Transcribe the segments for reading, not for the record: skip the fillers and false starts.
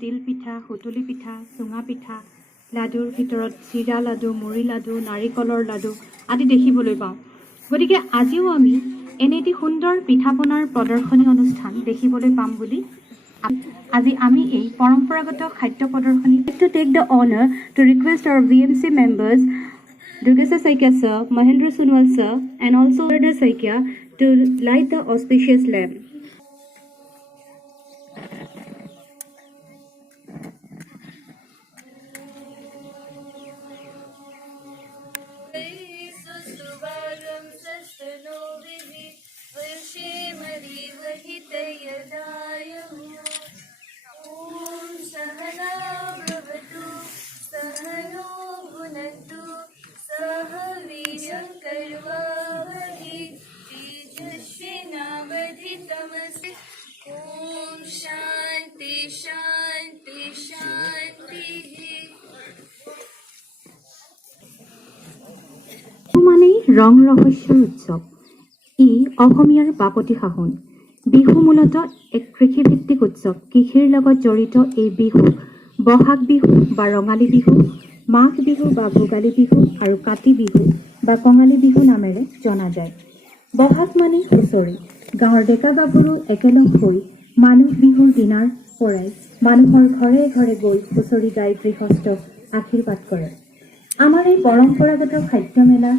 তিল পিঠা, সুতুলি পিঠা, চুঙা পিঠা, লাডুৰ ভিতৰত চিৰা লাডু, মুড়ি লাডু, নাৰিকলৰ লাডু আদি দেখিবলৈ পাওঁ। গতিকে আজিও আমি এনে এটি সুন্দৰ পিঠা পনাৰ প্ৰদৰ্শনী অনুষ্ঠান দেখিবলৈ পাম বুলি আজি আমি এই পৰম্পৰাগত খাদ্য প্ৰদৰ্শনী to take the honor to request our VMC members Durgesa Saikia sir, Mahendra Sunwal sir and also Arda Saikia to light the auspicious lamp. शांति शांति शांति मानेই ৰং ৰহস্যৰ উৎসৱ ই অসমীয়াৰ বাপতি সাহোন বিহু মূলতঃ এক কৃষিভিত্তিক উৎসৱ কৃষিৰ লগত জড়িত এই বিহু বহাগ বিহু বা ৰঙালী বিহু মাঘ বিহু বা ভোগালী বিহু আৰু কাতি বিহু বা কঙালী বিহু নামেৰে জনা যায় বহাগ মানে হুঁচৰি গাঁৱৰ ডেকা গাভৰু একেলগ হৈ মানুহ বিহুৰ দিনাৰ পৰাই মানুহৰ ঘৰে ঘৰে গৈ হুঁচৰি গাই গৃহস্থক আশীৰ্বাদ কৰে আমাৰ এই পৰম্পৰাগত খাদ্য মেলা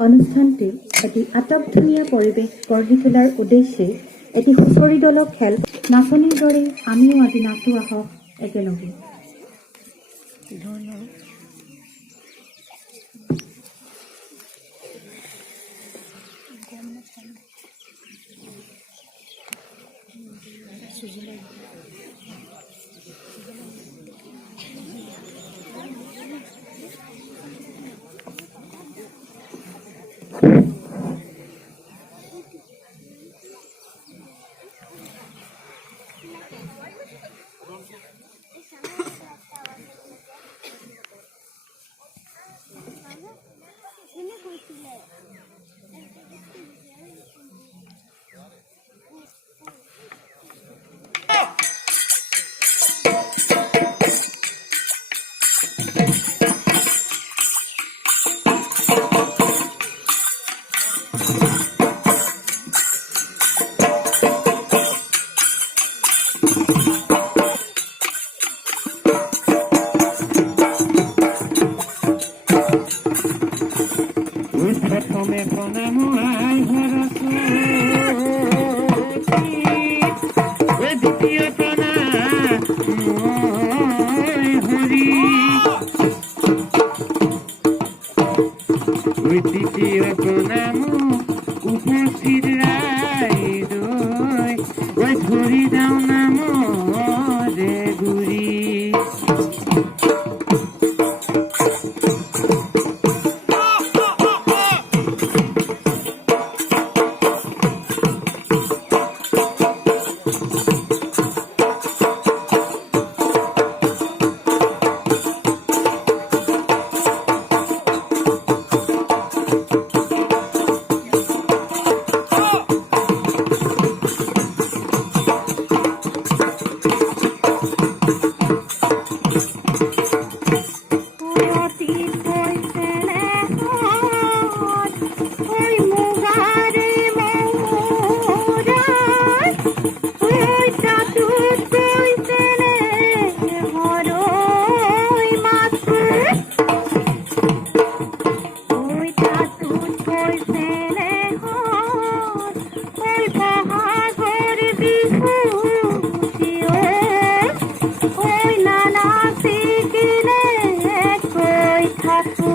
অনুষ্ঠানটি এটি আটকধুনীয়া পৰিৱেশ গঢ়ি তোলাৰ উদ্দেশ্যে এটি হুঁচৰি দলক খেল নাচনিৰ দৰে আমিও আজি নাচো আহক একেলগে কৈ নানাচি কিনে কৈ থাকো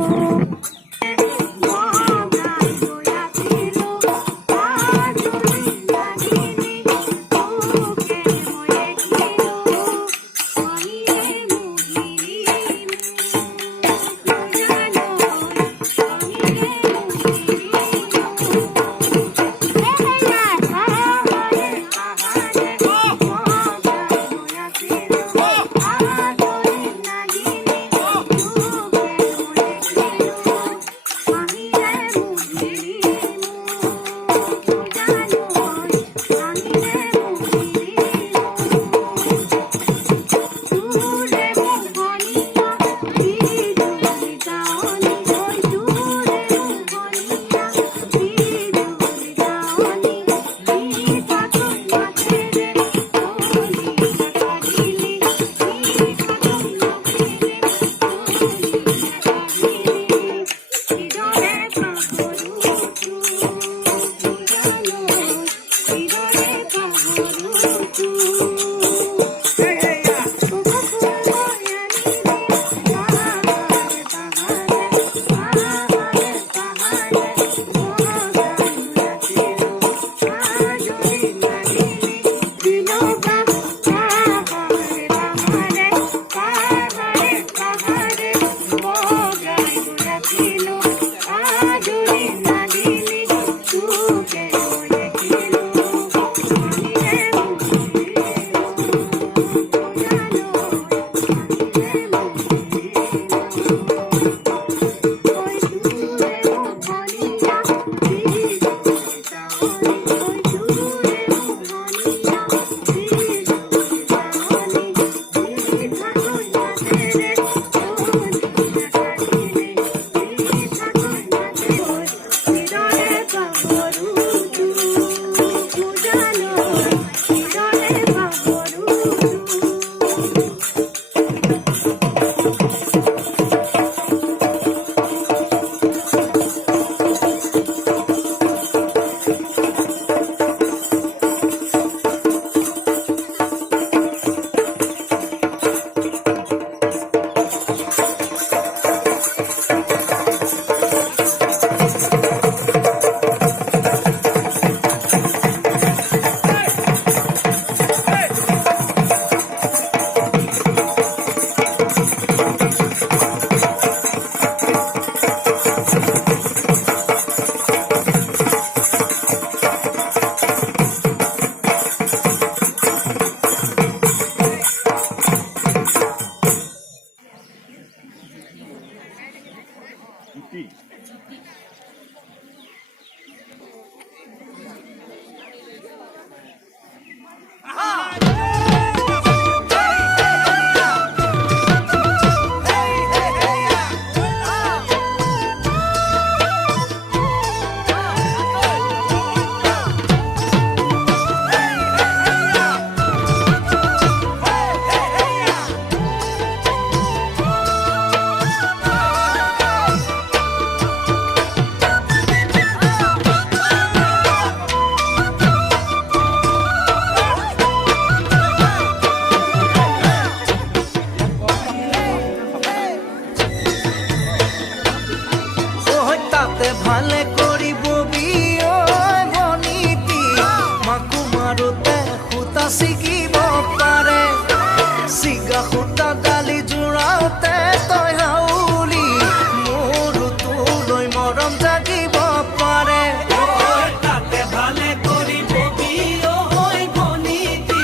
ভালে কৰিব বিয় বনীতি মাকো মাৰোতে সূতা ছিগিব পাৰে ছিগা সূতা ডালি জোৰাওতে তই হাউলি মোৰো তোলৈ মৰম জাগিব পাৰে তাতে ভালে কৰিব বিয় বনীতি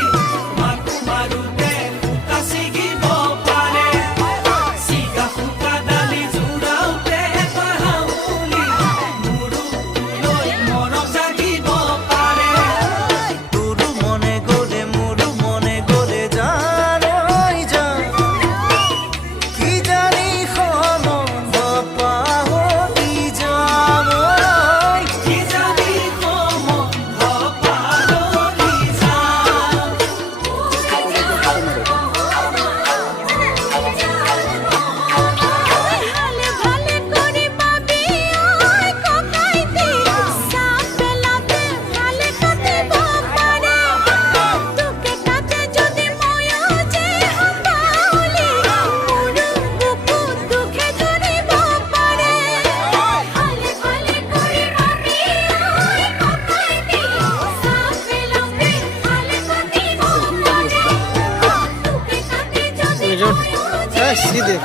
মাকো মাৰোতে সূতা ছিগিব পাৰে ছিগা সূতা ডালি জোৰাওতে তই হাউলি মোৰো মনে গ'লে জান सीधे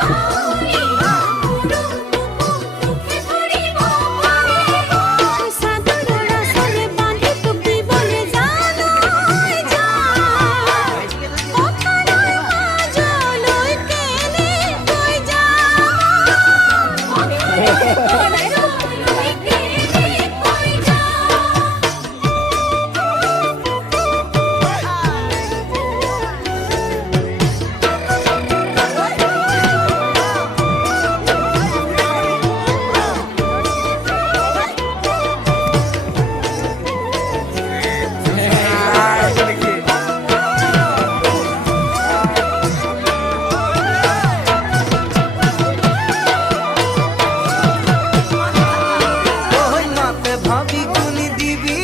ওই মাতে ভাবি গুনি দিবি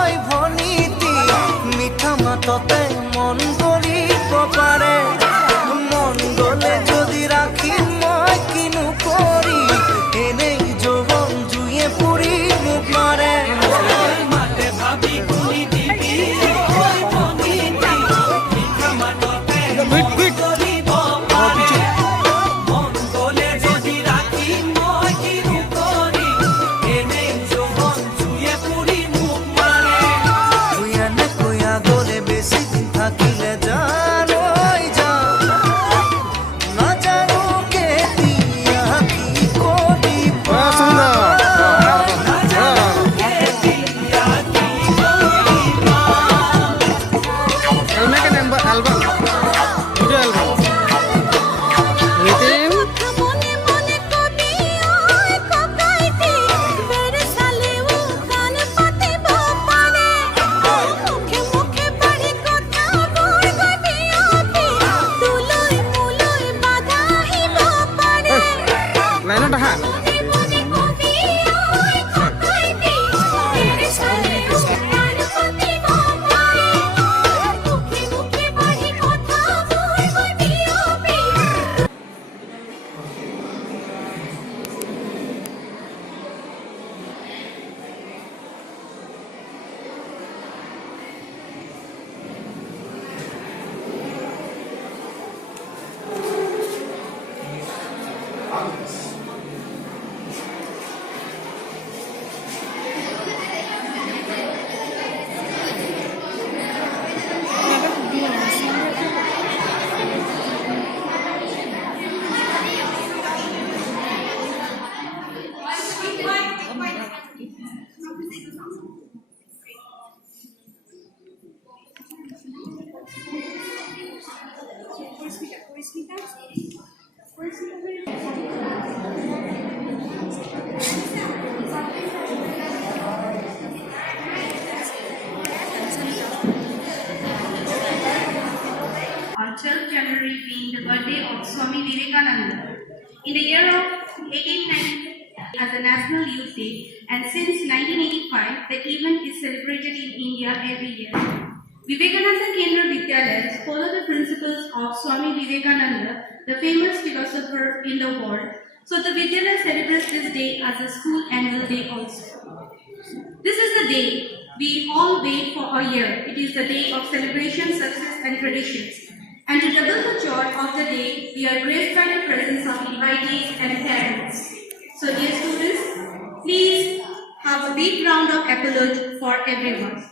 ওই ভনীতি মিঠা মাততে মন গলিব পাৰে মন গলে যদি ৰাখি মই কিনো কৰি এনেই যৌৱন জুয়ে পুৰি মোক মাৰে মাতে ভাবি গুনি দিবি ওই ভনীতি মিঠা মাততে মন গলিব পাৰে মন গলে যদি ৰাখি মই কিনো কৰি এনেই যৌৱন জুয়ে পুৰি মোক মাৰে কুয়া নে কুয়া গলে বেছি দিন থাকিলে জানৈ যাম নাজানো কেতিয়া কি কৰিব album video album Nitin line ta ha on 12th January being the birthday of Swami Vivekananda. In the year of 1890 as a National Youth Day, and since 1985 the event is celebrated in India every year. Vivekananda Kendra Vidyalayas follow the principles of Swami Vivekananda, the famous philosopher in the world. So the Vidyalaya celebrates this day as a school annual day also. This is the day we all wait for a year. It is the day of celebration, success and traditions. And to double the joy of the day, we are graced by the presence of invitees and parents. So dear students, please have a big round of applause for everyone.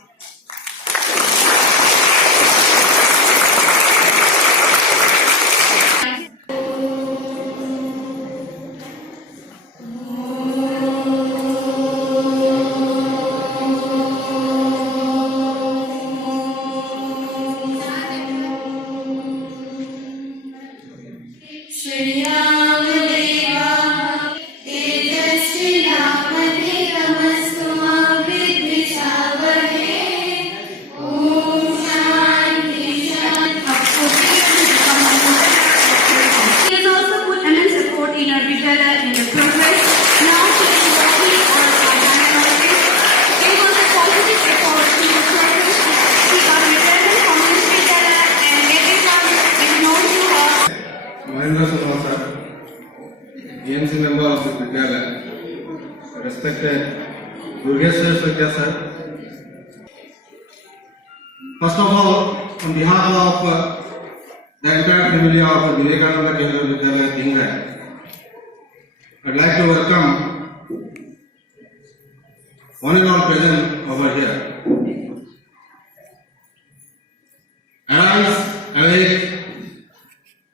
GMC member of the Vidyalaya, respected Durgeshwar Sudhya sir. First of all, on behalf of the entire family of Vivekananda Kendra Vidyalaya Dhingai. I'd like to welcome one and all present over here. Arise, awake,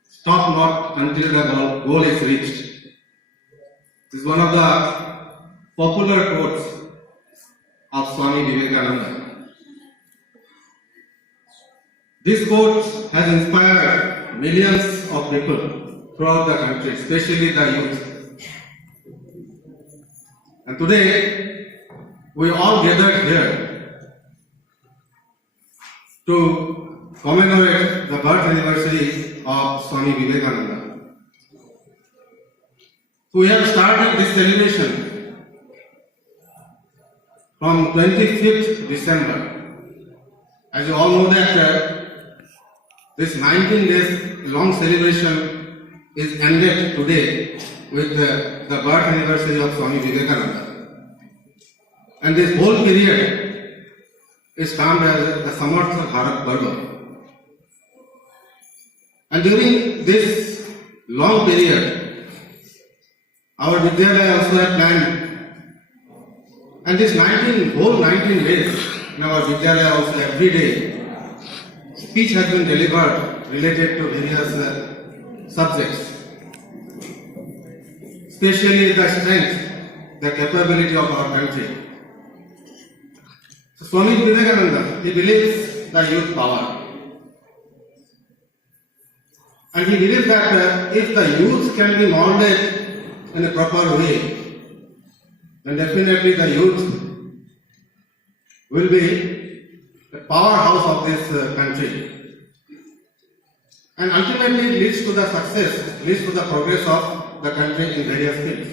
stop not until the goal is reached. This is one of the popular quotes of Swami Vivekananda. This quote has inspired millions of people throughout the country, especially the youth. And today, we all gathered here to commemorate the birth anniversary of Swami Vivekananda. So we have started this celebration from 25th December. As you all know that this 19 days long celebration is ended today with the birth anniversary of Swami Vivekananda. And this whole period is termed as the Samartha Bharat Parva. And during this long period, our Vidyalaya also had planned, and this whole 19 days in our Vidyalaya also every day, speech has been delivered related to various subjects, especially the strength, the capability of our country. So Swami Vivekananda, he believes the youth power. And he believes that if the youth can be molded in a proper way, then definitely the youth will be the powerhouse of this country. And ultimately it leads to the success, leads to the progress of the country in various fields.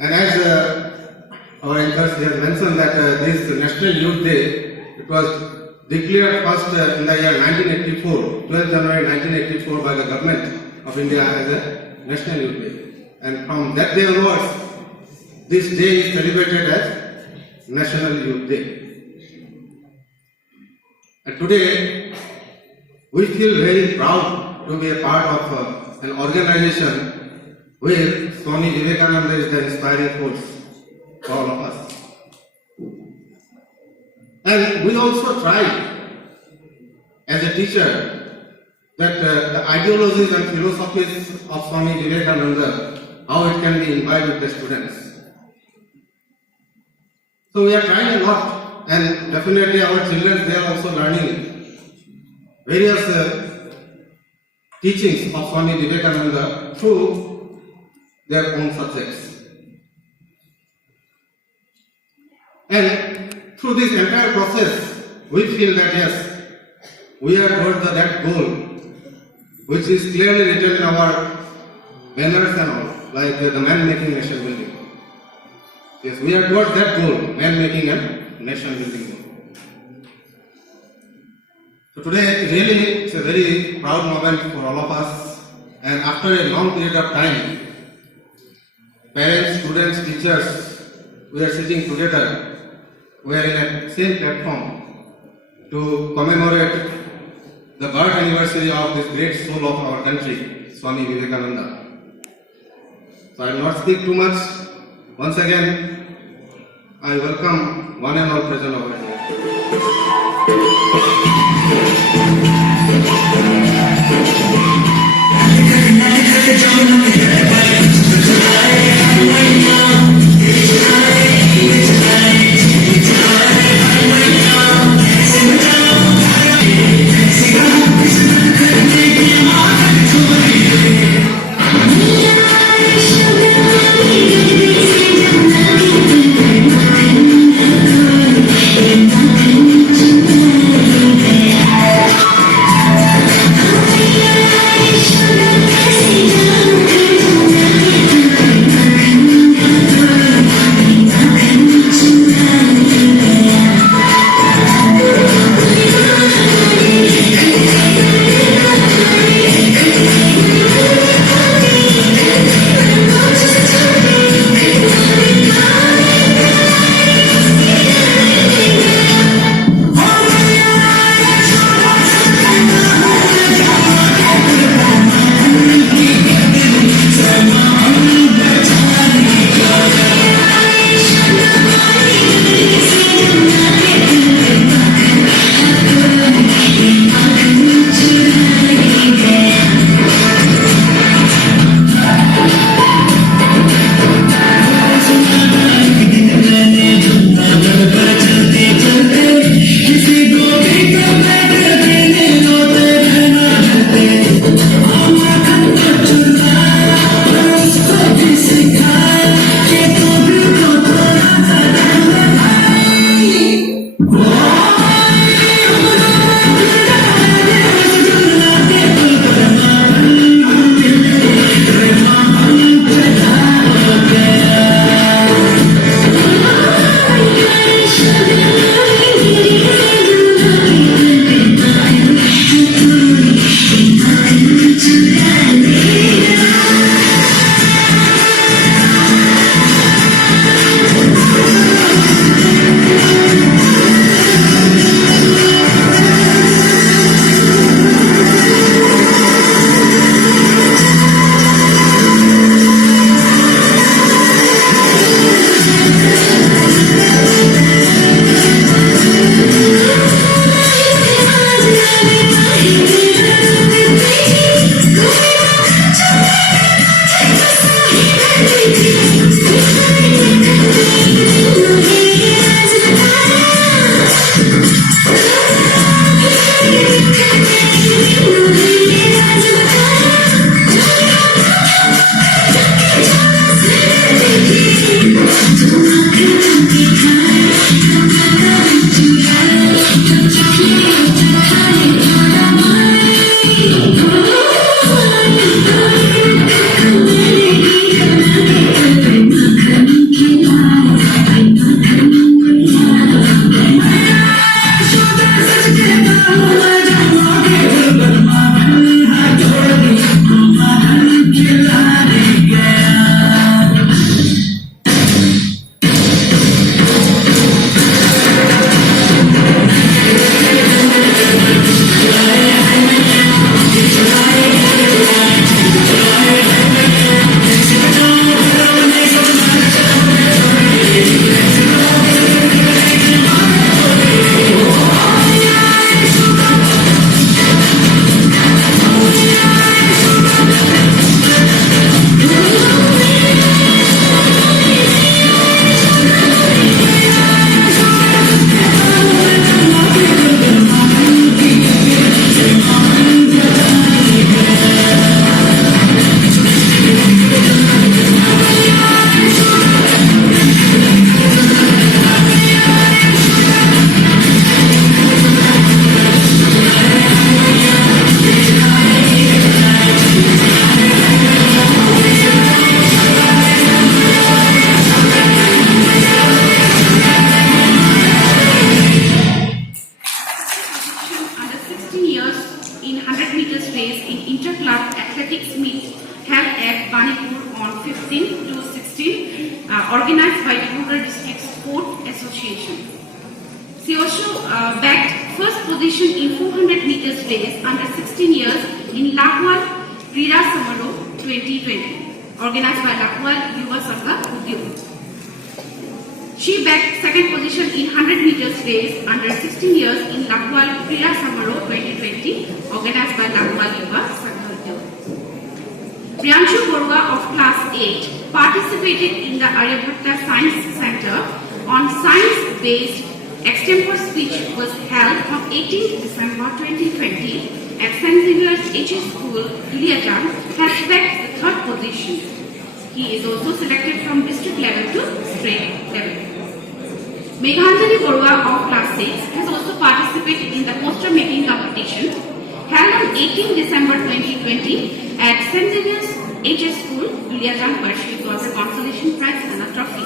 And as our anchors have mentioned that this National Youth Day, it was declared first in the year 1984, 12th January 1984 by the government of India as a National Youth Day. And from that day onwards, this day is celebrated as National Youth Day. And today, we feel very proud to be a part of an organization where Swami Vivekananda is the inspiring force for all of us. And we also try as a teacher that the ideologies and philosophies of Swami Vivekananda, how it can be imbibed with the students. So we are trying a lot, and definitely our children, they are also learning various teachings of Swami Vivekananda through their own subjects. And through this entire process, we feel that yes, we are towards that goal, which is clearly written in our banners and all, like the man-making nation building. Yes, we are towards that goal, man-making and nation building goal. So today, really, it's a very proud moment for all of us. And after a long period of time, parents, students, teachers, we are sitting together. We are in the same platform to commemorate the birth anniversary of this great soul of our country, Swami Vivekananda. So I will not speak too much. Once again, I welcome one and all present over in 100 meters race in inter-club athletics meet held at Banipur on 15 to 16, organized by Rural District Sport Association. She also bagged first position in 400 meters race under 16 years in Lakwal Krida Samaro 2020, organized by Lakwal Yuva Sangha Udyog. She bagged second position in 100 meters race under 16 years in Lakwal Krida Samaro 2020, organized by Lakwal Yuva Sangha Udyog. Priyanshu Borwa of class 8 participated in the Aryabhatta Science Center on science-based extempore speech was held from 18th December 2020 at St. Xavier's HS School, Iliajang, has bagged the third position. He is also selected from district level to state level. Meghanjali Borwa of class 6 has also participated in the poster making competition held on 18 December 2020 at St. Xavier's HS School, Iliajang, where she got a consolation prize and a trophy.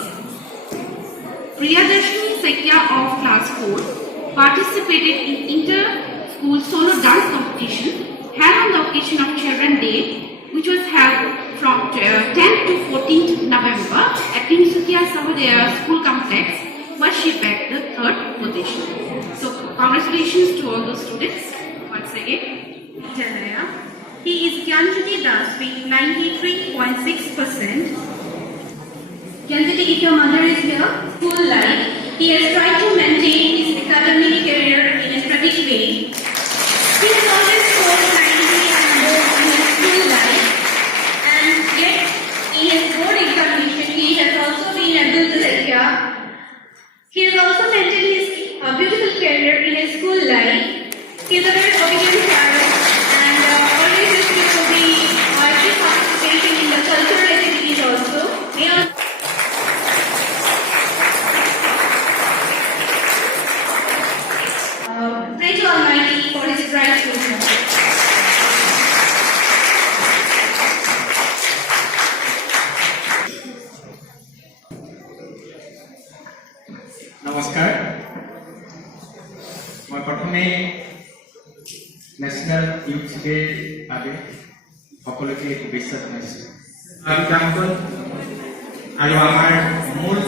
Priyadarshini Saikya of class 4 participated in inter-school solo dance competition held on the occasion of Children's Day, which was held from 10th to 14th November at Tinsukia Sahodaya School Complex, where she bagged the third position. So congratulations to all those students once again. Janaya. He is Gyanjiti Das with 93.6%. Gyanjiti, if your mother is here, school life. He has tried to maintain his academic career in a steady way. He has always scored 93 and more in his school life, and yet in his board examination he has also been able to secure. He has also maintained his beautiful career in his school life. He is a very obedient child and always used to be active participation in the cultural activities also. Pray to Almighty for his bright future. নমস্কাৰ মই প্ৰথমে national youth ডেৰ বাবে সকলোকে শুভেচ্ছা জনাইছোঁ অভিযানখন আৰু আমাৰ মূল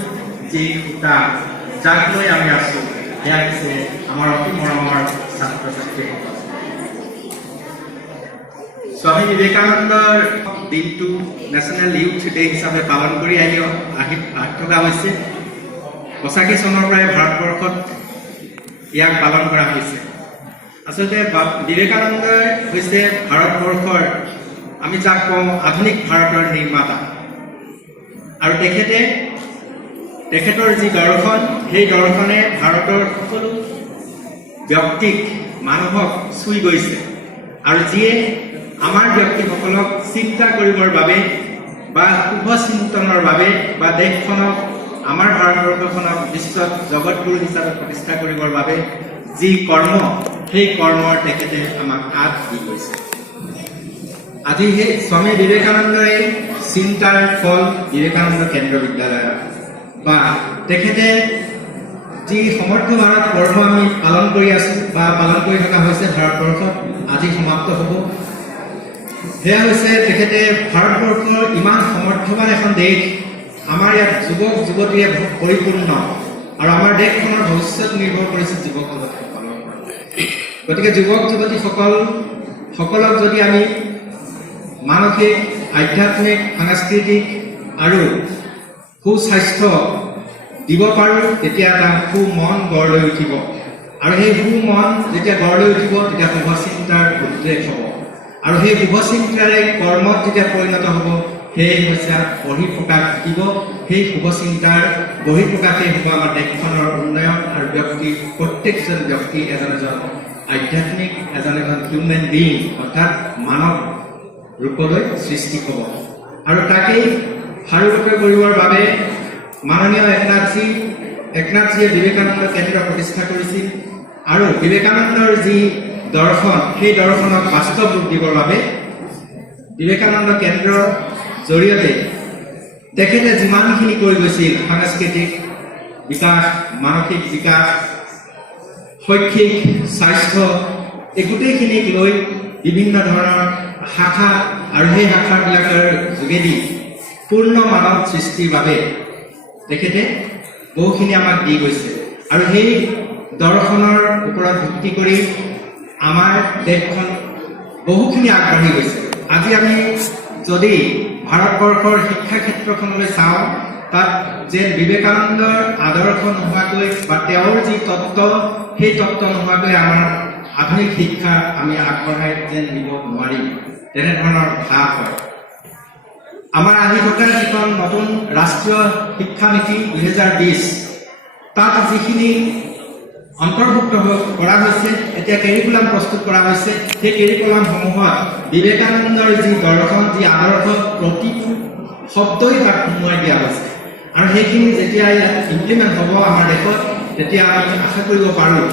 যি সূতা যাক লৈ আমি আছোঁ সেয়া হৈছে আমাৰ অতি মৰমৰ ছাত্ৰ ছাত্ৰীসকল স্বামী বিবেকানন্দৰ দিনটো নেশ্যনেল ইউথ ডে হিচাপে পালন কৰি আহি থকা হৈছে 85 চনৰ পৰাই ভাৰতবৰ্ষত ইয়াক পালন কৰা হৈছে আচলতে বিবেকানন্দ হৈছে ভাৰতবৰ্ষৰ আমি যাক কওঁ আধুনিক ভাৰতৰ নিৰ্মাতা আৰু তেখেতৰ যি দৰ্শন সেই দৰ্শনে ভাৰতৰ সকলো ব্যক্তিক মানুহক চুই গৈছে আৰু যিয়ে আমাৰ ব্যক্তিসকলক চিন্তা কৰিবৰ বাবে বা শুভ চিন্তনৰ বাবে বা দেশখনক আমাৰ ভাৰতবৰ্ষখনক বিশ্বত জগতগুৰু হিচাপে প্ৰতিষ্ঠা কৰিবৰ বাবে যি কৰ্ম সেই কৰ্মৰ তেখেতে আমাক আগ দি গৈছে আজি সেই স্বামী বিবেকানন্দই চিন্তাৰ ফল বিবেকানন্দ কেন্দ্ৰ বিদ্যালয় বা তেখেতে যি সমৰ্থ ভাৰত কৰ্ম আমি পালন কৰি আছোঁ বা পালন কৰি থকা হৈছে ভাৰতবৰ্ষত আজি সমাপ্ত হ'ব সেয়া হৈছে তেখেতে ভাৰতবৰ্ষৰ ইমান সমৰ্থবান এখন দেশ আমাৰ ইয়াত যুৱক যুৱতীয়ে পৰিপূৰ্ণ আৰু আমাৰ দেশখনৰ ভৱিষ্যত নিৰ্ভৰ কৰিছে যুৱক যুৱতীসকলৰ গতিকে যুৱক যুৱতীসকলক যদি আমি মানসিক আধ্যাত্মিক সাংস্কৃতিক আৰু সুস্বাস্থ্য দিব পাৰোঁ তেতিয়া এটা সুমন গঢ় লৈ উঠিব আৰু সেই সুমন যেতিয়া গঢ় লৈ উঠিব তেতিয়া শুভ চিন্তাৰ উদ্ৰেক হ'ব আৰু সেই শুভ চিন্তাৰে কৰ্মত যেতিয়া পৰিণত হ'ব সেই হৈছে বহিঃপ্ৰকাশ দিব সেই শুভ চিন্তাৰ বহিঃপ্ৰকাশেই হ'ব আমাৰ দেশখনৰ উন্নয়ন আৰু ব্যক্তি প্ৰত্যেকজন ব্যক্তি এজন আধ্যাত্মিক এজন হিউমেন বিং অৰ্থাৎ মানৱ ৰূপলৈ সৃষ্টি হ'ব আৰু তাকেই সাৰোগত কৰিবৰ বাবে মাননীয় একনাথজীয়ে বিবেকানন্দ কেন্দ্ৰ প্ৰতিষ্ঠা কৰিছিল আৰু বিবেকানন্দৰ যি দৰ্শন সেই দৰ্শনক বাস্তৱ ৰূপ দিবৰ বাবে বিবেকানন্দ কেন্দ্ৰৰ জৰিয়তে তেখেতে যিমানখিনি কৰি গৈছিল সাংস্কৃতিক বিকাশ মানসিক বিকাশ শৈক্ষিক স্বাস্থ্য এই গোটেইখিনিক লৈ বিভিন্ন ধৰণৰ শাখা আৰু সেই শাখাবিলাকৰ যোগেদি পূৰ্ণ মানৱ সৃষ্টিৰ বাবে তেখেতে বহুখিনি আমাক দি গৈছে আৰু সেই দৰ্শনৰ ওপৰত ভিত্তি কৰি আমাৰ দেশখন বহুখিনি আগবাঢ়ি গৈছে। আজি আমি যদি ভাৰতবৰ্ষৰ শিক্ষা ক্ষেত্ৰখনলৈ চাওঁ, তাত যে বিবেকানন্দৰ আদৰ্শ নোহোৱাকৈ বা তেওঁৰ যি তত্ত্ব, সেই তত্ত্ব নোহোৱাকৈ আমাৰ আধুনিক শিক্ষা আমি আগবঢ়াই যেন নিব নোৱাৰিম, তেনেধৰণৰ ভাৱ হয়। আমাৰ আহি থকা যিখন নতুন ৰাষ্ট্ৰীয় শিক্ষা নীতি 2020, তাত যিখিনি অন্তৰ্ভুক্ত কৰা হৈছে, এতিয়া কেৰিকুলাম প্ৰস্তুত কৰা হৈছে, সেই কেৰিকুলামসমূহত বিবেকানন্দৰ যি দৰ্শন, যি আদৰ্শ প্ৰতিটো শব্দই তাত সোমোৱাই দিয়া হৈছে আৰু সেইখিনি যেতিয়া ইয়াত ইমপ্লিমেণ্ট হ'ব আমাৰ দেশত, তেতিয়া আমি আশা কৰিব পাৰোঁ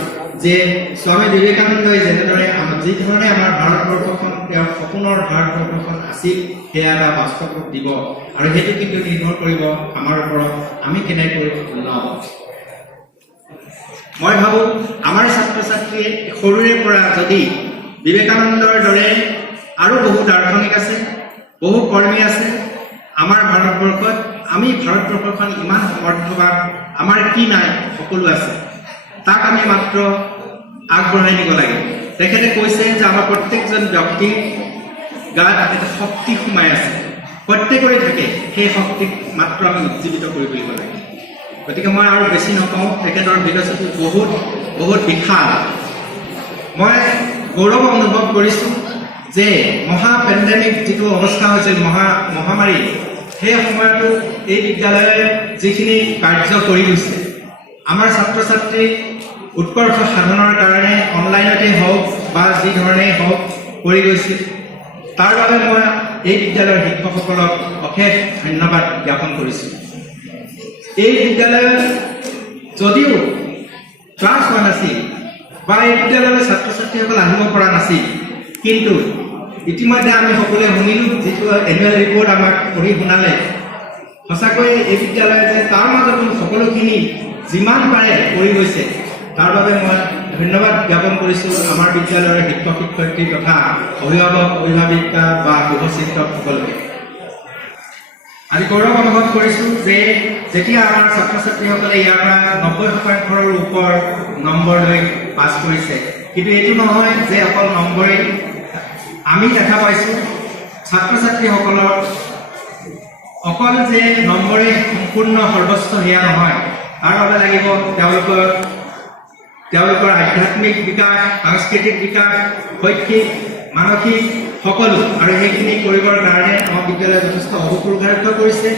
যে স্বামী বিবেকানন্দই যেনেদৰে যি ধৰণে আমাৰ ভাৰতবৰ্ষখন তেওঁৰ সপোনৰ ভাৰতবৰ্ষখন আছিল, সেয়া এটা বাস্তৱ ৰূপ দিব আৰু সেইটো কিন্তু নিৰ্ভৰ কৰিব আমাৰ ওপৰত, আমি কেনেকৈ লওঁ। মই ভাবোঁ আমাৰ ছাত্ৰ ছাত্ৰীয়ে সৰুৰে পৰা যদি বিবেকানন্দৰ দৰে আৰু বহু দাৰ্শনিক আছে, বহু কৰ্মী আছে আমাৰ ভাৰতবৰ্ষত, আমি ভাৰতবৰ্ষখন ইমান সমৰ্থবান, আমাৰ কি নাই সকলো আছে, তাক আমি মাত্ৰ আগবঢ়াই নিব লাগে। তেখেতে কৈছে যে আমাৰ প্ৰত্যেকজন ব্যক্তিৰ গাত এটা শক্তি সোমাই আছে, প্ৰত্যেকৰে থাকে, সেই শক্তিক মাত্ৰ আমি উজ্জীৱিত কৰি তুলিব লাগে। গতিকে মই আৰু বেছি নকওঁ, তেখেতৰ ফিলচফি বহুত বহুত বিশাল। মই গৌৰৱ অনুভৱ কৰিছোঁ যে মহা পেণ্ডেমিক যিটো অৱস্থা হৈছিল, মহামাৰী, সেই সময়তো এই বিদ্যালয়ে যিখিনি কাৰ্য কৰি গৈছে, আমাৰ ছাত্ৰ ছাত্ৰীক উৎকৰ্ষ সাধনৰ কাৰণে অনলাইনতে হওক বা যি ধৰণেই হওক কৰি গৈছিল, তাৰ বাবে মই এই বিদ্যালয়ৰ শিক্ষকসকলক অশেষ ধন্যবাদ জ্ঞাপন কৰিছোঁ। এই বিদ্যালয়ত যদিও ক্লাছ হোৱা নাছিল বা এই বিদ্যালয়লৈ ছাত্ৰ ছাত্ৰীসকল আহিব পৰা নাছিল, কিন্তু ইতিমধ্যে আমি সকলোৱে শুনিলোঁ, যিটো এনুৱেল ৰিপৰ্ট আমাক পঢ়ি শুনালে, সঁচাকৈ এই বিদ্যালয়ে যে তাৰ মাজতো সকলোখিনি যিমান পাৰে কৰি গৈছে, তাৰ বাবে মই ধন্যবাদ জ্ঞাপন কৰিছোঁ আমাৰ বিদ্যালয়ৰ শিক্ষক শিক্ষয়িত্ৰী তথা অভিভাৱক অভিভাৱিকা বা শুভচিন্তকসকলকে। আজি গৌৰৱ অনুভৱ কৰিছোঁ যে যেতিয়া আমাৰ ছাত্ৰ ছাত্ৰীসকলে ইয়াৰ পৰা 90%ৰ ওপৰ নম্বৰ লৈ পাছ কৰিছে, কিন্তু এইটো নহয় যে অকল নম্বৰেই, আমি দেখা পাইছোঁ ছাত্ৰ ছাত্ৰীসকলৰ অকল যে নম্বৰে সম্পূৰ্ণ সৰ্বস্ব সেয়া নহয়, তাৰ বাবে লাগিব তেওঁলোকৰ আধ্যাত্মিক বিকাশ, সাংস্কৃতিক বিকাশ, শৈক্ষিক, মানসিক সকলো, আৰু সেইখিনি কৰিবৰ কাৰণে আমাৰ বিদ্যালয়ে যথেষ্ট অভিপ্ৰসাৰিত কৰিছে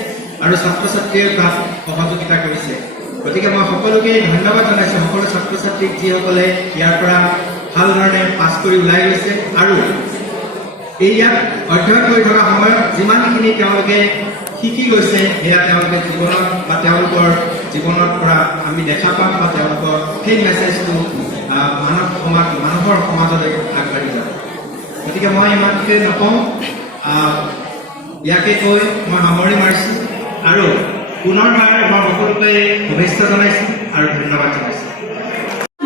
আৰু ছাত্ৰ ছাত্ৰীয়ে তাত সহযোগিতা কৰিছে। গতিকে মই সকলোকে ধন্যবাদ জনাইছোঁ, সকলো ছাত্ৰ ছাত্ৰীক যিসকলে ইয়াৰ পৰা ভাল ধৰণে পাছ কৰি ওলাই গৈছে আৰু এই ইয়াত অধ্যয়ন কৰি থকা সময়ত যিমানখিনি তেওঁলোকে শিকি গৈছে, সেয়া তেওঁলোকে জীৱনত বা তেওঁলোকৰ জীৱনৰ পৰা আমি দেখা পাম বা তেওঁলোকৰ সেই মেছেজটো মানুহৰ সমাজলৈ আগবাঢ়ি যাব। গতিকে মই ইমানকৈ নকওঁ, ইয়াকে কৈ মই সামৰি মাৰিছোঁ আৰু পুনৰবাৰ মই সকলোকে শুভেচ্ছা জনাইছোঁ আৰু ধন্যবাদ জনাইছোঁ।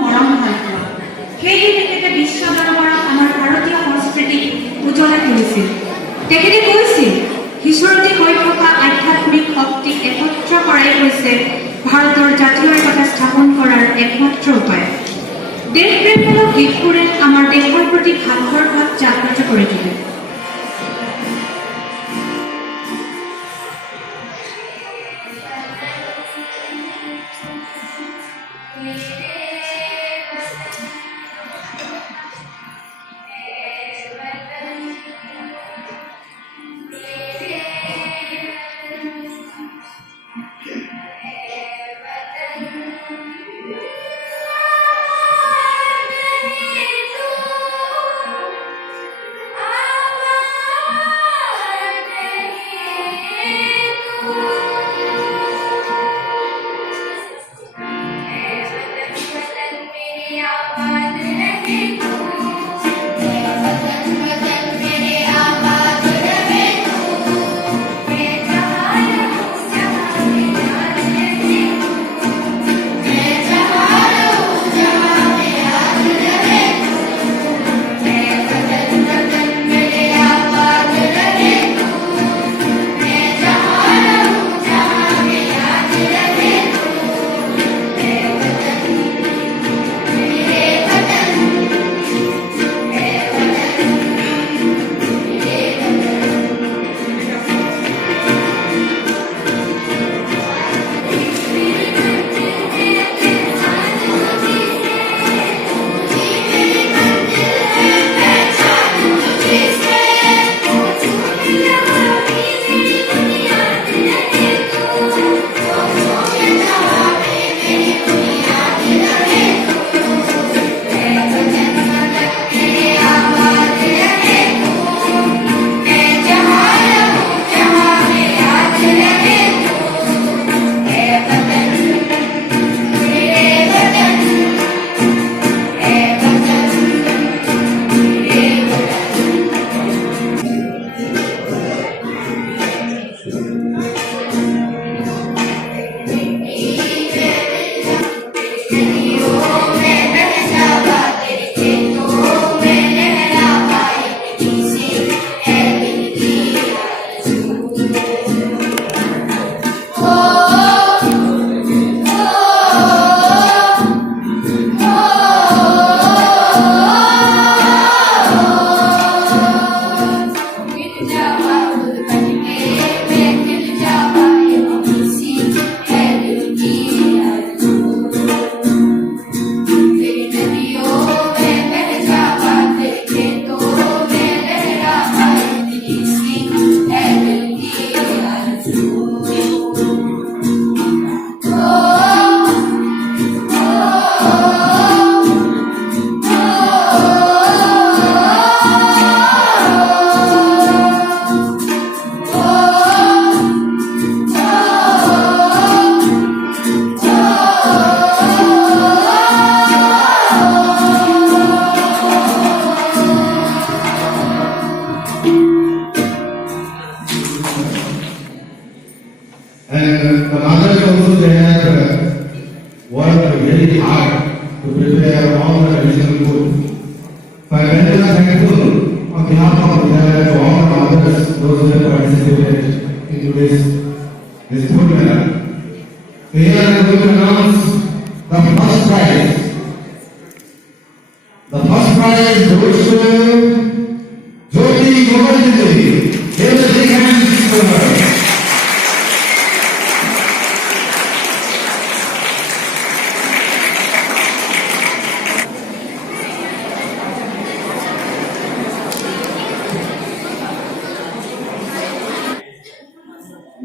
মৰম ভাল পোৱা, সেয়েহে তেখেতে বিশ্ব দৰবাৰত আমাৰ ভাৰতীয় সংস্কৃতিক উজ্বলাই তুলিছিল। তেখেতে কৈছিল, সিঁচৰতি হৈ থকা আধ্যাত্মিক শক্তিক একত্ৰ কৰাই হৈছে ভাৰতৰ জাতীয় একতা স্থাপন কৰাৰ একমাত্ৰ উপায়। দেশপ্ৰেমমূলক গীতবোৰে আমাৰ দেশৰ প্ৰতি ভাৱৰ ভাৱ জাগ্ৰত কৰি তোলে।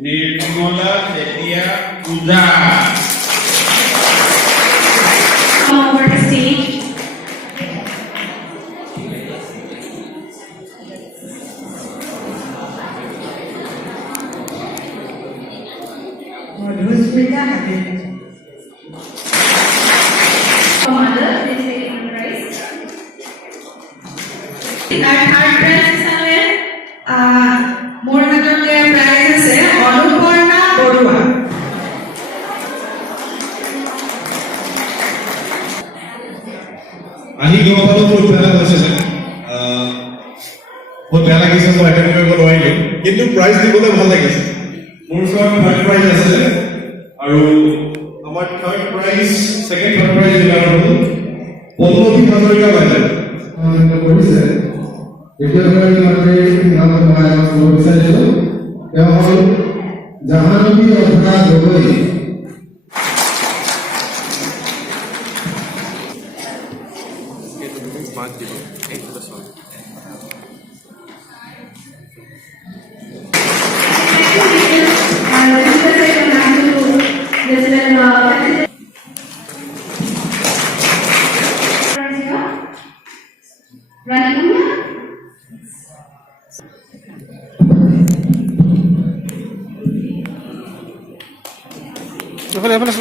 নিৰ্মলা চেতিয়া পূজা Come over the stage. Commander, please take your prize. Our third prize is মোৰ হাততে প্ৰাইজ আছে অনুপৰ্ণা বৰুৱা। আহি গম পালোঁ বহুত বেয়া হৈছে চাগে বহুত বেয়া লাগিছে মই এটেণ্ড কৰিব নোৱাৰিলোঁ কিন্তু প্ৰাইজ দিবলৈ ভাল লাগিছে মোৰ ওচৰত থাৰ্ড প্ৰাইজ আছে আৰু আমাৰ third prize second third prize দিয়াৰ হ'ল পল্লৱী হাজৰিকা বাইদেউ কৰিছে দ্বিতীয়গৰাকী মানুহে নামত মই ক'ব বিচাৰিছোঁ তেওঁ হ'ল জাহানবী অধৰা গগৈ এফালে এফালে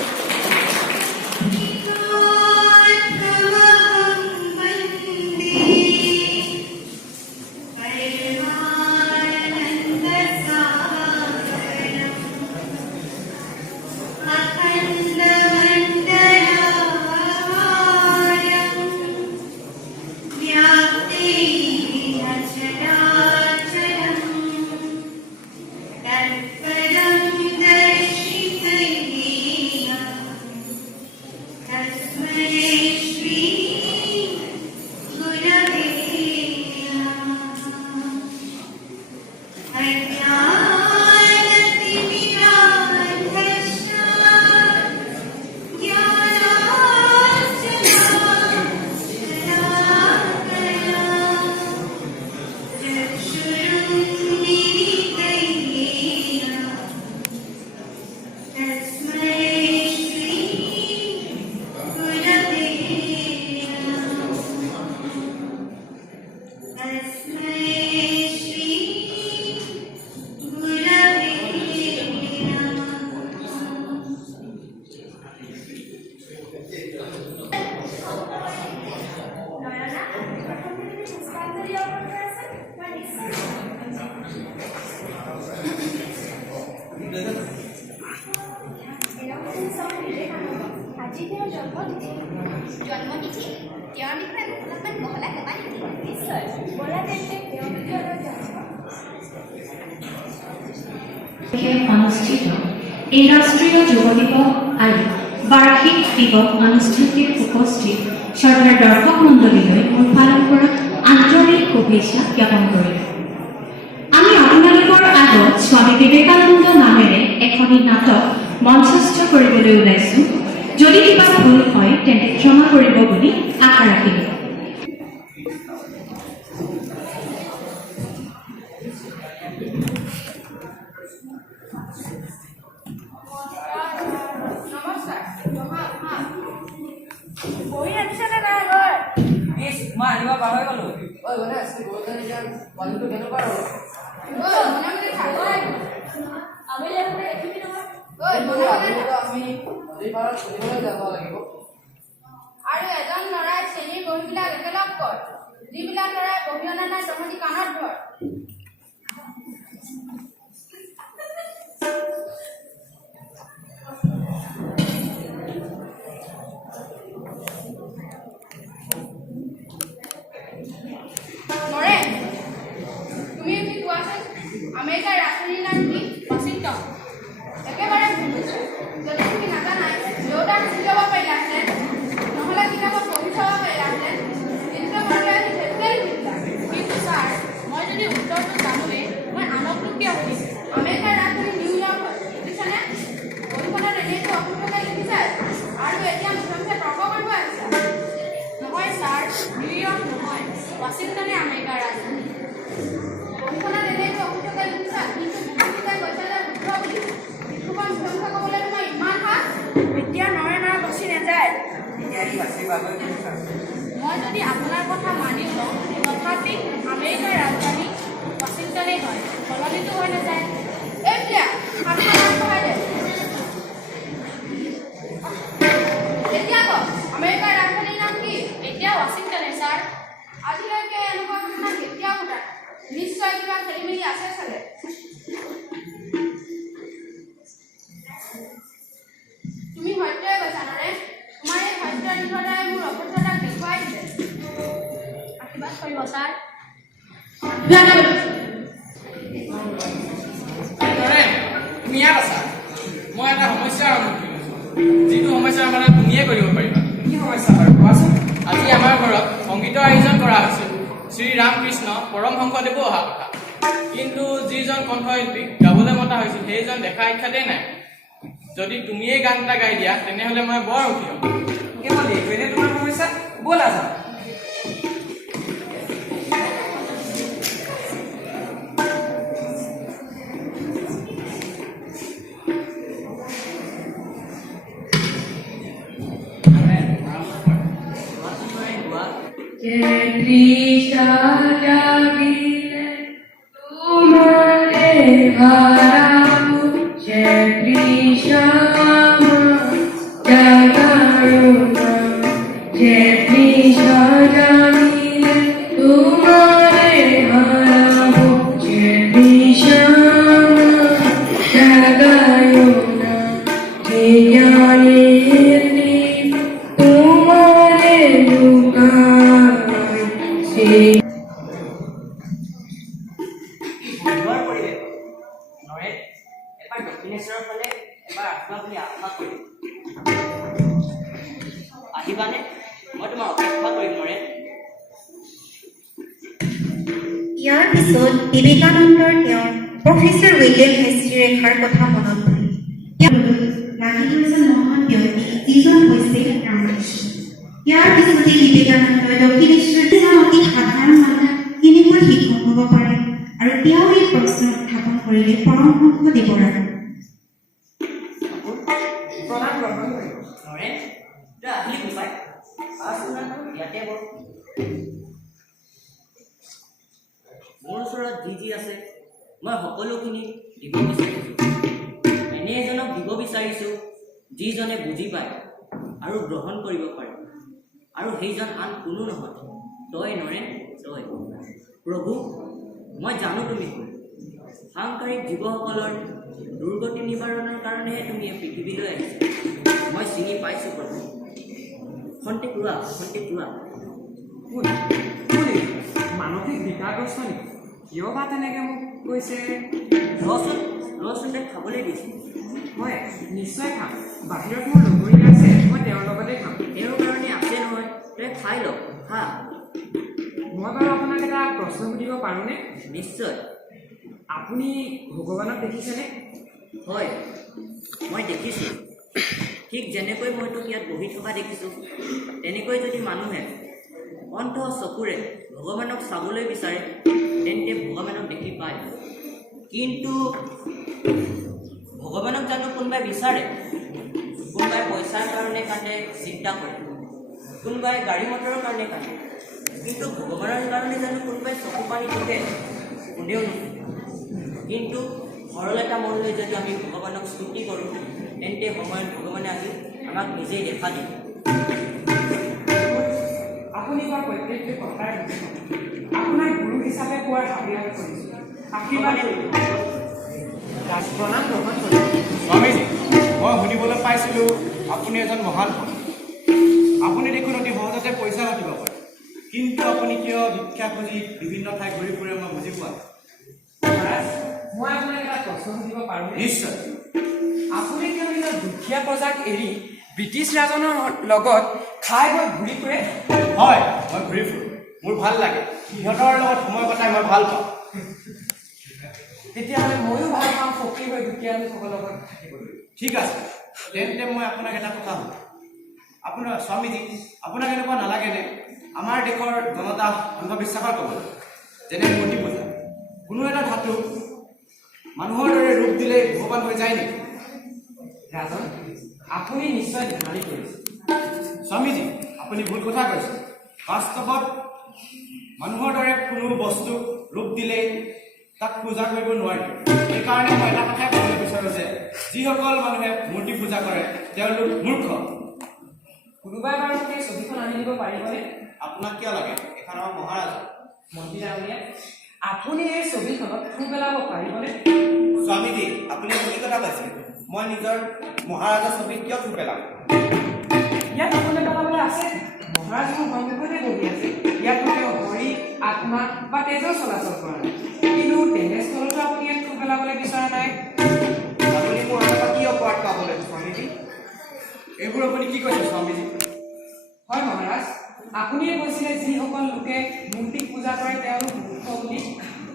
আজি তেওঁৰ জন্মতিথি তেওঁৰ বিষয়ে অলপমান বহলাই ক'বা নেকি? নিশ্চয় বলা তেন্তে তেওঁৰ বিষয়ে অনুষ্ঠিত এই ৰাষ্ট্ৰীয় যুৱ দিৱস আৰু বাৰ্ষিক দিৱস অনুষ্ঠানটিত উপস্থিত শ্ৰদ্ধাৰ দৰ্শক মণ্ডলীলৈ মোৰ ফালৰ পৰা আন্তৰিক শুভেচ্ছা জ্ঞাপন কৰিলোঁ। আমি আপোনালোকৰ আগত স্বামী বিবেকানন্দ নামেৰে এখনি নাটক মঞ্চস্থ কৰিবলৈ ওলাইছোঁ। যদি কিবা ভুল হয় তেন্তে ক্ষমা কৰিব বুলি আশা ৰাখিলোঁ। আৰু এজন ল'ৰাই শ্ৰেণীৰ বহীবিলাক একেলগ কৰ যিবিলাক ল'ৰাই বহি অনা নাই তহঁতি কাণত ধৰ। নৰেন, তুমি কোৱাচোন আমেৰিকাৰ ৰাজধানীৰ নাম কি? ৱাশ্বিংটন। একেবাৰে ভুল হৈছে। যদি তুমি নাজানাই দেউতাক বুজি ল'ব পাৰিলাহেঁতেন, নহ'লে কিতাপত পঢ়ি চাব পাৰিলাহেঁতেন, কিন্তু ছাৰ মই যদি উত্তৰটো জানোৱেই মই আনকনো কিয় সুধিছোঁ? আমেৰিকাৰ ৰাজধানী নিউয়ৰ্ক হয়, বুজিছানে? বহীখনত এনেইতো অশুদ্ধকে লিখিছে আৰু এতিয়া মুখে মুখে তৰ্ক কৰিব আহিছা। নহয় ছাৰ, নিউয়ৰ্ক নহয়, ৱাশ্বিংটনে আমেৰিকাৰ ৰাজধানী। বহীখনত এনেইতো অশুদ্ধকে লিখিছা, কিন্তু বুজি বুজাই কৈছা যে শুদ্ধ বুলি। সলনিটো হৈ নাযায়। এতিয়া সাতখন আগবঢ়াই দে। এতিয়া কওক, আমেৰিকাৰ ৰাজধানীৰ নাম কি? এতিয়া ৱাশ্বিংটনে ছাৰ। আজিলৈকে এনেকুৱা ঘটনা কেতিয়াও ঘটা নাই। নিশ্চয় কিবা খেলি মেলি আছে চাগে। তুমি সত্যই কৈছা নৰেন। তোমাৰ এই সত্যৰ নিৰ্ভৰতাই মোৰ অসত্যতাক দেখুৱাই দিছে। আশীৰ্বাদ কৰিব ছাৰ। তুমি ইয়াত আছা। মই এটা সমস্যাৰ সন্মুখীন হৈছোঁ, যিটো সমস্যাৰ সমাধান তুমিয়ে কৰিব পাৰিবা। কি সমস্যা বাৰু কোৱাচোন। আজি আমাৰ ঘৰত সংগীতৰ আয়োজন কৰা হৈছিল। শ্ৰী ৰামকৃষ্ণ পৰমহংসদেৱো অহা কথা, কিন্তু যিজন কণ্ঠশিল্পীক গাবলৈ মতা হৈছিল সেইজন দেখা সাক্ষাতেই নাই। যদি তুমিয়েই গান এটা গাই দিয়া তেনেহ'লে মই বৰ সুখী হ'ম। কেৱল এইটোৱেই তোমাৰ সমস্যা? ব'লা যাওঁ। দক্ষিণেশ্বৰৰ ফালে এবাৰ আহিবা বুলি আশা কৰিম। আহিবানে? মই তোমাৰ অপেক্ষা কৰিম নৰেন। ইয়াৰ পিছত বিবেকানন্দৰ তেওঁৰ প্ৰফেচৰ উইলিয়াম হেষ্ট্ৰীৰ এষাৰ কথা মনত পৰিল। লাগিব এজন মহান ব্যক্তি, যিজন হৈছে ৰামকৃষ্ণ। ইয়াৰ পিছতে বিবেকানন্দই দক্ষিণেশ্বৰৰ এজন অতি সাধাৰণ মানুহ কেনেকৈ শিক্ষক হ'ব পাৰে, আৰু তেওঁ এই প্ৰশ্ন উত্থাপন কৰিলে পৰমহংসদেৱৰ আগত। নৰেন, তই আহিলি গোপাই। ইয়াতে বৰ মোৰ ওচৰত যি আছে মই সকলোখিনি দিব বিচাৰিছোঁ। এনে এজনক দিব বিচাৰিছোঁ যিজনে বুজি পায় আৰু গ্ৰহণ কৰিব পাৰে, আৰু সেইজন আন কোনো নহয়, তই নৰেন, তই। প্ৰভু, মই জানো তুমি সাংসাৰিক জীৱসকলৰ দুৰ্গতি নিবাৰণৰ কাৰণেহে তুমি এই পৃথিৱীলৈ আহিছা। মই চিনি পাইছোঁ প্ৰভু। খন্তেক ৰোৱা, খন্তেক ৰোৱা। মানসিক বিকাৰগ্ৰস্ত নেকি? কিয় বা তেনেকৈ মোক কৈছে? ৰচোন তাক খাবলৈ দিছে। মই নিশ্চয় খাম। বাহিৰত মোৰ লগৰীয়া আছে, মই তেওঁৰ লগতে খাম। তেওঁৰ কাৰণে আছে নহয়, তই খাই ল, খা। মই বাৰু আপোনাক এটা প্ৰশ্ন সুধিব পাৰোঁনে? নিশ্চয়। আপুনি ভগৱানক দেখিছেনে? হয়, মই দেখিছোঁ। ঠিক যেনেকৈ মই তোক ইয়াত বহি থকা দেখিছোঁ, তেনেকৈ যদি মানুহে অন্ত চকুৰে ভগৱানক চাবলৈ বিচাৰে তেন্তে ভগৱানক দেখি পায়। কিন্তু ভগৱানক জানো কোনোবাই বিচাৰে? কোনোবাই পইচাৰ কাৰণে কান্দে, চিন্তা কৰে। কোনোবাই গাড়ী মটৰৰ কাৰণে কান্দে। কিন্তু ভগৱানৰ কাৰণে জানো কোনোবাই চকু পানী তোলে? কোনেও নহয়। কিন্তু সৰল এটা মন লৈ যদি আমি ভগৱানক স্তুতি কৰোঁ তেন্তে সময়ত ভগৱানে আহি আমাক নিজেই দেখা দিয়ে। আপুনি কোৱা প্ৰত্যেকটো কথাই আপোনাক গুৰু হিচাপে কোৱাৰ আশীৰ্বাদ কৰিছোঁ। আশীৰ্বাদ প্ৰণাম গ্ৰহণ কৰিছোঁ। স্বামীজী, মই শুনিবলৈ পাইছিলোঁ আপুনি এজন মহান ভক্ত। আপুনি দেখোন অতি সহজতে পইচা ঘটিব পাৰে, কিন্তু আপুনি কিয় ভিক্ষা খুজি বিভিন্ন ঠাই ঘূৰি ফুৰে মই বুজি পোৱা নাই। মই আপোনাক এটা প্ৰশ্ন সুধিব পাৰোঁ? নিশ্চয়। আপুনি কিয় নিজৰ দুখীয়া প্ৰজাক এৰি ব্ৰিটিছ ৰাজনৰ লগত খাই বৈ ঘূৰি ফুৰে? হয়, মই ঘূৰি ফুৰোঁ, মোৰ ভাল লাগে। সিহঁতৰ লগত সময় কটাই মই ভাল পাওঁ। তেতিয়াহ'লে ময়ো ভাল পাওঁ ফকীৰ হৈ দুখীয়া লোকসকলৰ লগত থাকিবলৈ। ঠিক আছে, তেন্তে মই আপোনাক এটা কথা সুধোঁ। আপোনাৰ স্বামীজী, আপোনাক এনেকুৱা নালাগেনে আমাৰ দেশৰ জনতা অন্ধবিশ্বাসৰ ক'বলৈ, যেনে মূৰ্তি পূজা? কোনো এটা ধাতু মানুহৰ দৰে ৰূপ দিলেই ভগৱান হৈ যায় নেকি? ৰাজন, আপুনি নিশ্চয় ধেমালি কৰিছে। স্বামীজী, আপুনি ভুল কথা কৈছে। বাস্তৱত মানুহৰ দৰে কোনো বস্তু ৰূপ দিলেই তাক পূজা কৰিব নোৱাৰি। সেইকাৰণে মই এটা কথাই ক'বলৈ বিচাৰোঁ যে যিসকল মানুহে মূৰ্তি পূজা কৰে তেওঁলোক মূৰ্খ। কোনোবাই বাৰু সেই ছবিখন আনি দিব পাৰিবনে? আপোনাক কিয় লাগে? এখন আমাৰ মহাৰাজ মন্ত্ৰী ডাঙৰীয়া, আপুনি এই ছবিখনত থু পেলাব পাৰিবনে? স্বামীজী, আপুনি কি কথা কৈছে? মই নিজৰ মহাৰাজৰ ছবি কিয় থু পেলাম? ইয়াত আপুনি পেলাবলৈ আছে। মহাৰাজখন সন্মুখতে বহি আছে। ইয়াত তেওঁ ভৰি, আত্মা বা তেজৰ চলাচল কৰা নাই, কিন্তু তেনেস্থলতো আপুনি ইয়াত থু পেলাবলৈ বিচৰা নাই। আপুনি মোৰ আগত কি অপৰাধ পাবলৈ স্বামীজী? এইবোৰ আপুনি কি কৈছে স্বামীজী? হয় মহাৰাজ, আপুনিয়ে কৈছিলে যিসকল লোকে মূৰ্তিক পূজা কৰে তেওঁলোক মূৰ্খ বুলি।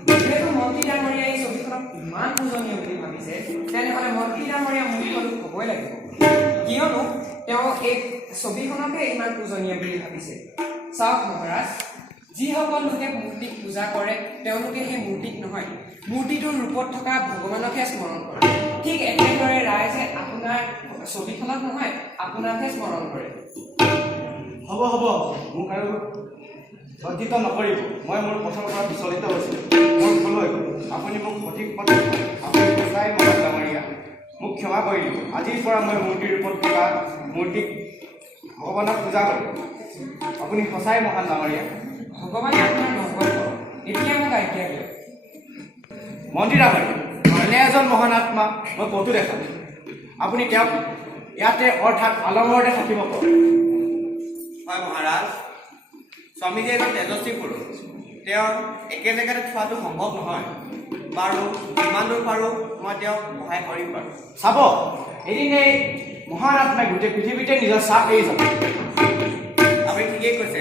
যিহেতু মন্ত্ৰী ডাঙৰীয়া এই ছবিখনক ইমান পূজনীয় বুলি ভাবিছে, তেনেহ'লে মন্ত্ৰী ডাঙৰীয়া মূৰ্খ লোক হ'বই লাগিব, কিয়নো তেওঁ এই ছবিখনকে ইমান পূজনীয় বুলি ভাবিছে। চাওক মহাৰাজ, যিসকল লোকে মূৰ্তিক পূজা কৰে তেওঁলোকে সেই মূৰ্তিক নহয়, মূৰ্তিটোৰ ৰূপত থকা ভগৱানকহে স্মৰণ কৰে। ঠিক একেদৰে ৰাইজে আপোনাৰ ছবিখনক নহয়, আপোনাকহে স্মৰণ কৰে। হ'ব হ'ব, মোক আৰু লজ্জিত নকৰিব। মই মোৰ পথৰ পৰা বিচলিত হৈছিলোঁ। মোৰ ভুল হৈ গ'ল। আপুনি মোক সঠিক পথ, আপুনি সঁচাই মহান ডাঙৰীয়া, মোক ক্ষমা কৰি দিব। আজিৰ পৰা মই মূৰ্তিৰ ৰূপত থকা মূৰ্তিক ভগৱানক পূজা কৰিম। আপুনি সঁচাই মহান ডাঙৰীয়া। ভগৱানে আপোনাৰ মংগল কৰক। এতিয়া মোক আজ্ঞা দিয়ক। মন্ত্ৰী ডাঙৰীয়া, এনে এজন মহান আত্মা মই ক'তো দেখা নাই। আপুনি তেওঁক ইয়াতে অৰ্থাৎ আলমৰতে থাকিব পাৰে। হয় মহাৰাজ, স্বামীজী এজন তেজস্বী পুৰুষ। তেওঁ একে জেগাতে থোৱাটো সম্ভৱ নহয়। বাৰু যিমান দূৰ পাৰোঁ মই তেওঁক সহায় কৰিম বাৰু। চাব, এদিন এই মহান আত্মাই গোটেই পৃথিৱীতে নিজৰ চাপ এৰি যাব। আপুনি ঠিকেই কৈছে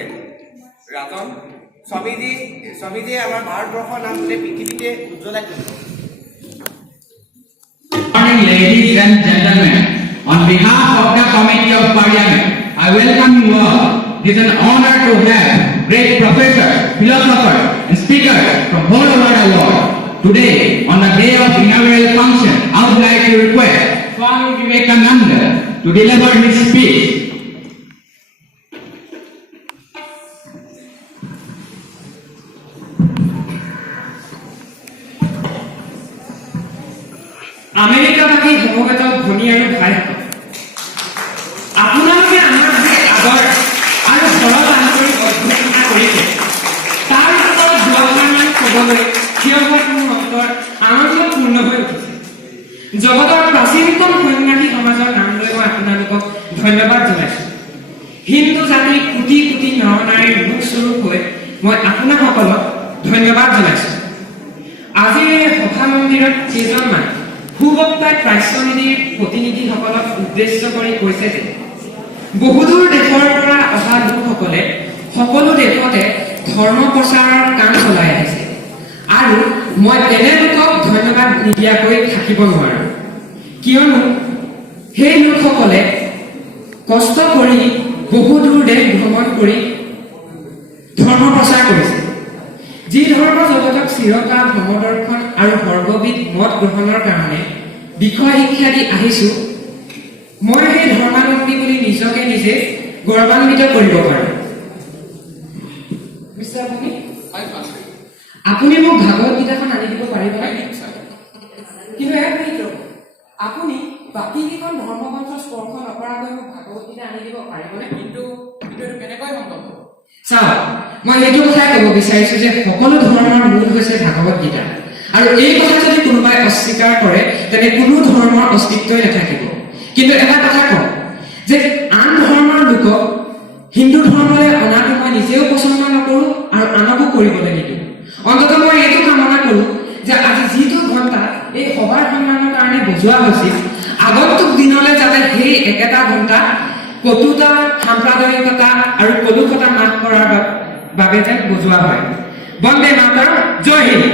ৰাজন। স্বামীজীয়ে আমাৰ ভাৰতবৰ্ষৰ নাম গোটেই পৃথিৱীতে উজ্জ্বলাই তুলিব। Morning, ladies and gentlemen. On behalf of the Committee of Parliament, I welcome you all. It is an honor to have great professors, philosophers, and speakers from all over the world. Today, on the day of inaugural function, I would like to request Swami Vivekananda to deliver his speech. আমেৰিকাবাসী সমবেত ধনী আৰু ভাইসকল, আপোনালোকে আমাৰ যি আদৰ আৰু সৰল আন্তৰিক অভ্যৰ্থনা কৰিছে, তাৰ ওপৰত দুআষাৰমান ক'বলৈ থিয় হোৱাত মোৰ অন্তৰ আনন্দপূৰ্ণ হৈ উঠিছে। জগতৰ প্ৰাচীনতম সন্ন্যাসী সমাজৰ নাম লৈ মই আপোনালোকক ধন্যবাদ জনাইছোঁ। হিন্দু জাতিৰ কোটি কোটি নৰ নাৰীৰ মুখস্বৰূপ হৈ মই আপোনাসকলক ধন্যবাদ জনাইছোঁ। আজিৰ এই সভা মন্দিৰত কেইজনমান সুবক্তাই প্ৰাচ্যনিধিৰ প্ৰতিনিধিসকলক উদ্দেশ্য কৰি কৈছে যে বহুদূৰ দেশৰ পৰা অহা লোকসকলে সকলো দেশতে ধৰ্ম প্ৰচাৰৰ কাম চলাই আহিছে, আৰু মই তেনে লোকক ধন্যবাদ নিদিয়াকৈ থাকিব নোৱাৰো, কিয়নো সেই লোকসকলে কষ্ট কৰি বহুদূৰ দেশ ভ্ৰমণ কৰি ধৰ্ম প্ৰচাৰ কৰিছে। যি ধৰ্ম জগতক চিৰকাল সমদৰ্শন আৰু সৰ্ববিধ মত গ্ৰহণৰ কাৰণে বিষয় শিক্ষা দি আহিছো, মই সেই ধৰ্মাৱলম্বী বুলি নিজকে নিজে গৌৰৱান্বিত কৰিব পাৰো। আপুনি মোক ভাগৱত গীতাখন আনি দিব পাৰিবনে? কিন্তু আপুনি বাকী কেইখন ধৰ্মগ্ৰন্থ স্পৰ্শ নকৰাকৈ মোক ভাগৱত গীতা আনি দিব পাৰিবনে? কিন্তু এইটো কেনেকৈ সম্ভৱ? চাওক, মই এইটো কথাই ক'ব বিচাৰিছো যে সকলো ধৰ্মৰ মূল হৈছে ভাগৱত গীতা, আৰু এই কথা যদি কোনোবাই অস্বীকাৰ কৰে তেনে কোনো ধৰ্মৰ অস্তিত্বই নাথাকিব। কিন্তু এটা কথা কওঁ যে আন ধৰ্মৰ লোকক হিন্দু ধৰ্মলৈ অনাটো মই নিজেও পচন্দ নকৰোঁ আৰু আনকো কৰিবলৈ নিদিওঁ। অন্ততঃ মই এইটো কামনা কৰোঁ যে আজি যিটো ঘণ্টা এই সভাৰ সন্মানৰ কাৰণে বজোৱা হৈছিল, আগন্তুক দিনলৈ যাতে সেই একেটা ঘণ্টা কটুতা, সাম্প্ৰদায়িকতা আৰু কলুষতা নাশ কৰাৰ বাবে যেন বজোৱা হয়। বন্দে মাতৰম, জয় Hind.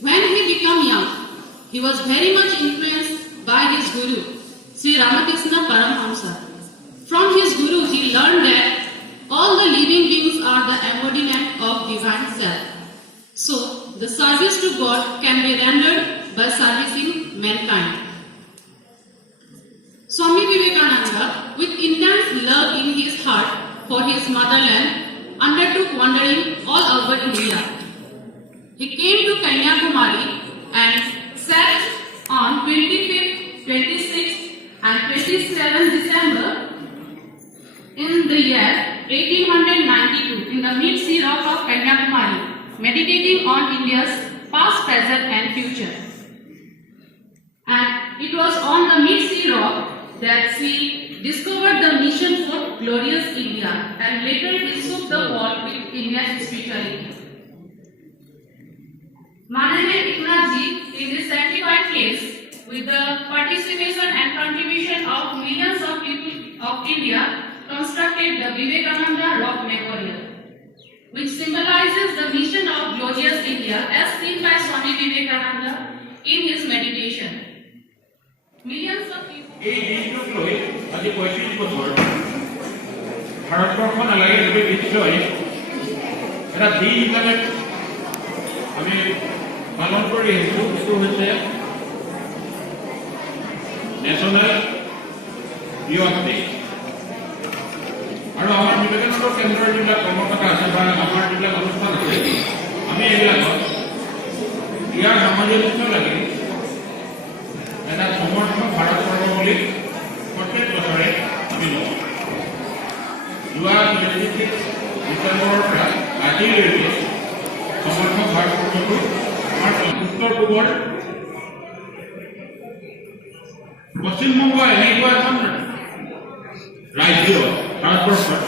When he became young, he was very much influenced by his guru, Sri Ramakrishna Paramhamsa. From his guru, he learned that all the living beings are the embodiment of divine self. So, the service to God can be rendered by servicing mankind. Swami Vivekananda, with intense love in his heart for his motherland, undertook wandering all over India. He came to Kanyakumari and sat on 25th, 26th and 27th December in the year 1892 in the mid-sea rock of Kanyakumari, meditating on India's past, present and future. And it was on the mid-sea rock that he discovered the mission for glorious India, and later he shook the world with India's spirituality. Management Eknathji in this sanctified place, with the participation and contribution of millions of people of India, constructed the Vivekananda Rock Memorial, which symbolizes the mission of glorious India as seen by Swami Vivekananda in his meditation. Millions of people. এই দিনটোক লৈ আজি ৩৫ বছৰ ভাৰতবৰ্ষ নালাগে গোটেই বিশ্বই এটা দিন হিচাপে আমি পালন কৰি আহিছোঁ। সেইটো হৈছে নেশ্যনেল য়োগা ডে। আৰু আমাৰ বিবেকানন্দ কেন্দ্ৰৰ যিবিলাক কৰ্মকৰ্তা আছে বা আমাৰ যিবিলাক অনুষ্ঠান আছে, আমি এইবিলাকত ইয়াৰ সামঞ্জস্য লাগি এটা সমৰ্থ ভাৰত পৰ্ব বুলি প্ৰত্যেক বছৰে আমি লওঁ। যোৱা 26 ডিচেম্বৰৰ পৰা আজিলৈকে সমৰ্থ ভাৰত পৰ্বটো আমাৰ উত্তৰ পূবৰ পশ্চিমবংগ এনেকুৱা এখন ৰাজ্য ভাৰতবৰ্ষত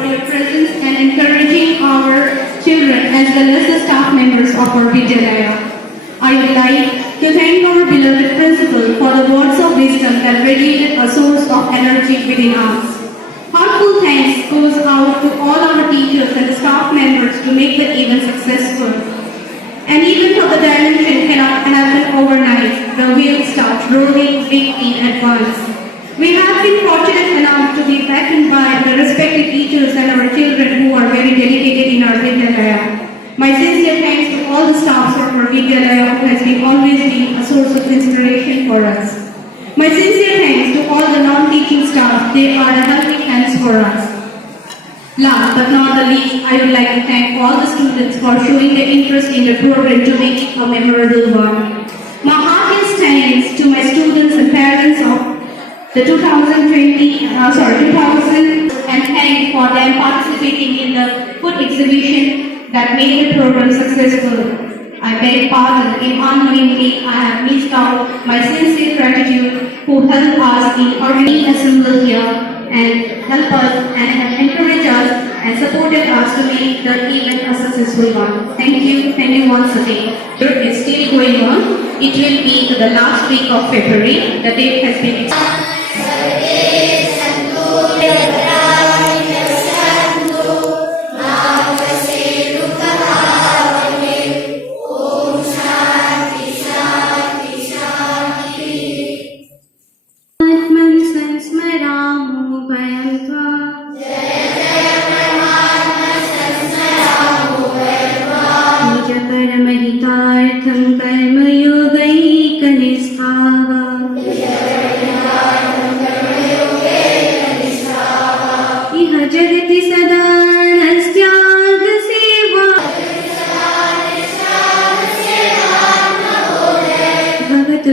for your presence and encouraging our children as well as the staff members of our Vidyalaya. I would like to thank our beloved principal for the words of wisdom that radiated a source of energy within us. Heartfelt thanks goes out to all our teachers and staff members to make the event successful. An event of the dimension cannot happen overnight. The wheels start rolling big in advance. We have been fortunate enough to be backed by the respected teachers and our children who are very dedicated in our Vidyalaya. My sincere thanks to all the staffs of our Vidyalaya who has been always been a source of inspiration for us. My sincere thanks to all the non-teaching staff. They are the helping hands for us. Last but not the least, I would like to thank all the students for showing their interest in the program to make it a memorable one. My heartiest thanks to my students and parents of the 2000 and thank for them participating in the food exhibition that made the program successful. I beg pardon if unknowingly I have missed out my sincere gratitude who helped us in organizing assembly here and help us and have encouraged us and supported us to make the event a successful one. Thank you once again. It's still going on. It will be to the last week of February. The date has been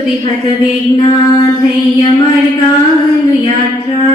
विहत विघ्ना धैर्य मार्गानुयात्रा